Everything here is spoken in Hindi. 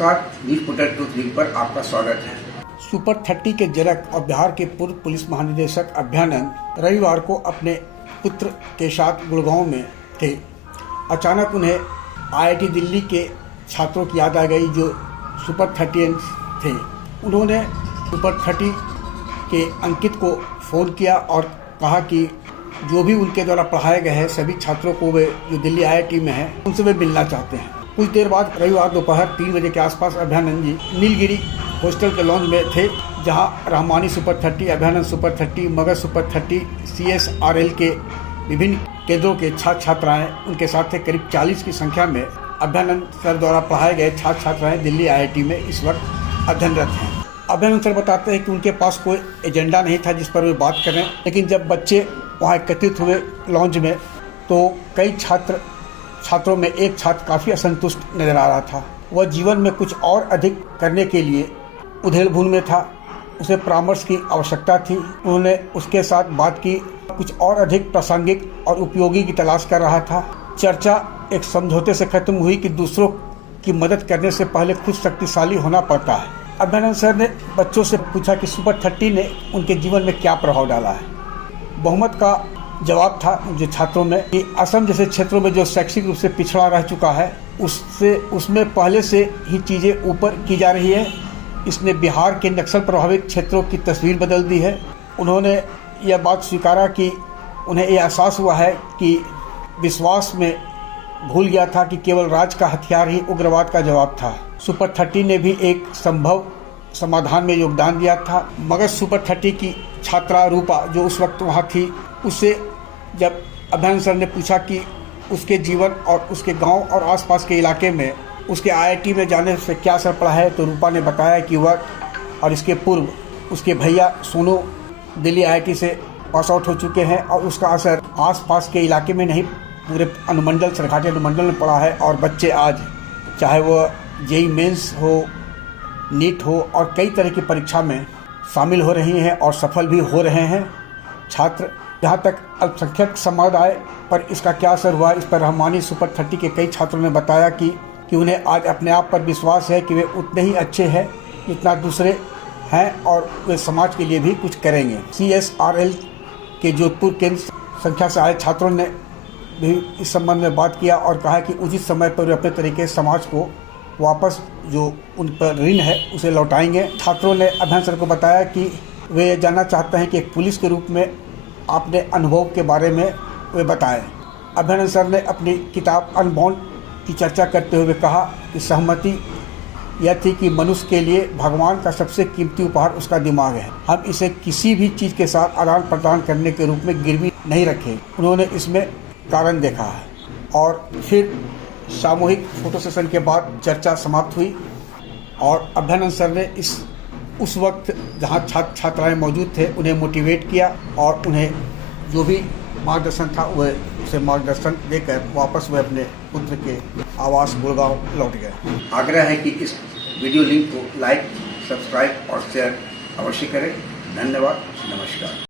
नमस्कार, न्यूज पोर्टल ट्रूथ न्यूज पर आपका स्वागत है। सुपर 30 के जनक और बिहार के पूर्व पुलिस महानिदेशक अभ्यानंद रविवार को अपने पुत्र के साथ गुड़गांव में थे। अचानक उन्हें आईआईटी दिल्ली के छात्रों की याद आ गई जो सुपर 30 थे। उन्होंने सुपर 30 के अंकित को फ़ोन किया और कहा कि जो भी उनके द्वारा पढ़ाए गए हैं सभी छात्रों को वे जो दिल्ली आईआईटी में हैं उनसे वे मिलना चाहते हैं। कुछ देर बाद रविवार दोपहर 3 बजे के आसपास अभ्यानंद जी नीलगिरी हॉस्टल के लॉन्ज में थे, जहां Rahmani super 30, Abhayanand super 30, Magadh super 30, CSRL के विभिन्न केंद्रों के छात्र छात्राएं उनके साथ थे। करीब 40 की संख्या में अभ्यानंद सर द्वारा पढ़ाए गए छात्र छात्राएं दिल्ली आईआईटी में इस वक्त अध्ययनरत हैं। अभ्यानंद सर बताते हैं कि उनके पास कोई एजेंडा नहीं था जिस पर वे बात करें, लेकिन जब बच्चे वहाँ एकत्रित हुए लॉन्ज में तो कई छात्रों में एक छात्र काफ़ी असंतुष्ट नजर आ रहा था। वह जीवन में कुछ और अधिक करने के लिए उधेड़-बुन में था, उसे परामर्श की आवश्यकता थी। उन्होंने उसके साथ बात की, कुछ और अधिक प्रासंगिक और उपयोगी की तलाश कर रहा था। चर्चा एक समझौते से खत्म हुई कि दूसरों की मदद करने से पहले खुद शक्तिशाली होना पड़ता है। अभ्यानंद सर ने बच्चों से पूछा कि सुपर 30 ने उनके जीवन में क्या प्रभाव डाला है। बहुमत का जवाब था जो छात्रों में कि असम जैसे क्षेत्रों में जो शैक्षिक रूप से पिछड़ा रह चुका है उसमें पहले से ही चीज़ें ऊपर की जा रही है। इसने बिहार के नक्सल प्रभावित क्षेत्रों की तस्वीर बदल दी है। उन्होंने यह बात स्वीकारा कि उन्हें यह एहसास हुआ है कि विश्वास में भूल गया था कि केवल राज का हथियार ही उग्रवाद का जवाब था। सुपर 30 ने भी एक संभव समाधान में योगदान दिया था। मगध सुपर 30 की छात्रा रूपा जो उस वक्त वहाँ थी, उससे जब अभ्यानंद सर ने पूछा कि उसके जीवन और उसके गांव और आसपास के इलाके में उसके आईआईटी में जाने से क्या असर पड़ा है, तो रूपा ने बताया कि वह और इसके पूर्व उसके भैया सोनू दिल्ली आईआईटी से पास आउट हो चुके हैं और उसका असर आसपास के इलाके में नहीं पूरे अनुमंडल सरघाटी अनुमंडल में पड़ा है। और बच्चे आज चाहे वह जेई मेंस हो, नीट हो और कई तरह की परीक्षा में शामिल हो रही हैं और सफल भी हो रहे हैं छात्र। जहाँ तक अल्पसंख्यक समुदाय पर इसका क्या असर हुआ, इस पर रहमानी सुपर 30 के कई छात्रों ने बताया कि उन्हें आज अपने आप पर विश्वास है कि वे उतने ही अच्छे हैं जितना दूसरे हैं और वे समाज के लिए भी कुछ करेंगे। CSRL के जोधपुर केंद्र संख्या से आए छात्रों ने भी इस संबंध में बात किया और कहा कि उचित समय पर वे अपने तरीके से समाज को वापस जो उन पर ऋण है उसे लौटाएंगे। छात्रों ने अभ्यानंद सर को बताया कि वे जानना चाहते हैं कि एक पुलिस के रूप में अपने अनुभव के बारे में वे बताएं। अभ्यानंद सर ने अपनी किताब अनबाउंड की चर्चा करते हुए कहा कि सहमति यह थी कि मनुष्य के लिए भगवान का सबसे कीमती उपहार उसका दिमाग है। हम इसे किसी भी चीज़ के साथ आदान प्रदान करने के रूप में गिरवी नहीं रखे। उन्होंने इसमें कारण देखा है। और फिर सामूहिक फोटो सेशन के बाद चर्चा समाप्त हुई और अभ्यानंद सर ने उस वक्त जहां छात्र छात्राएं मौजूद थे उन्हें मोटिवेट किया और उन्हें जो भी मार्गदर्शन था वह उसे मार्गदर्शन देकर वापस वह अपने पुत्र के आवास गुड़गांव लौट गए। आग्रह है कि इस वीडियो लिंक को लाइक, सब्सक्राइब और शेयर अवश्य करें। धन्यवाद, नमस्कार।